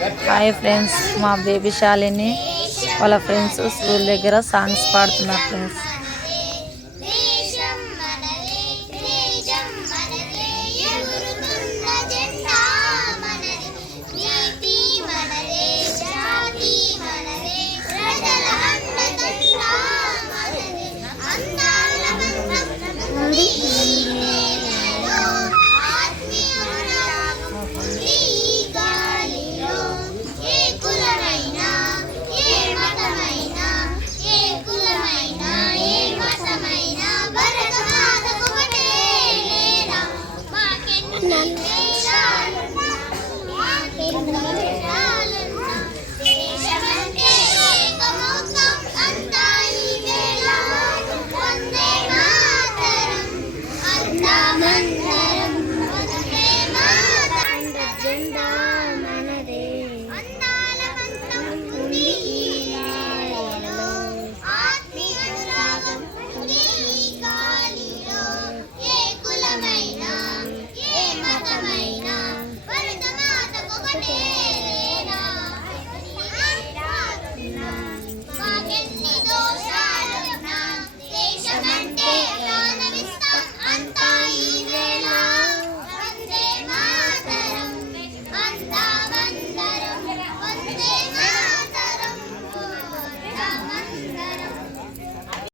Hi friends మా baby Shalini వాళ్ళ friends school దగ్గర సాంగ్స్ పాడుతున్నారు ఫ్రెండ్స్ năm.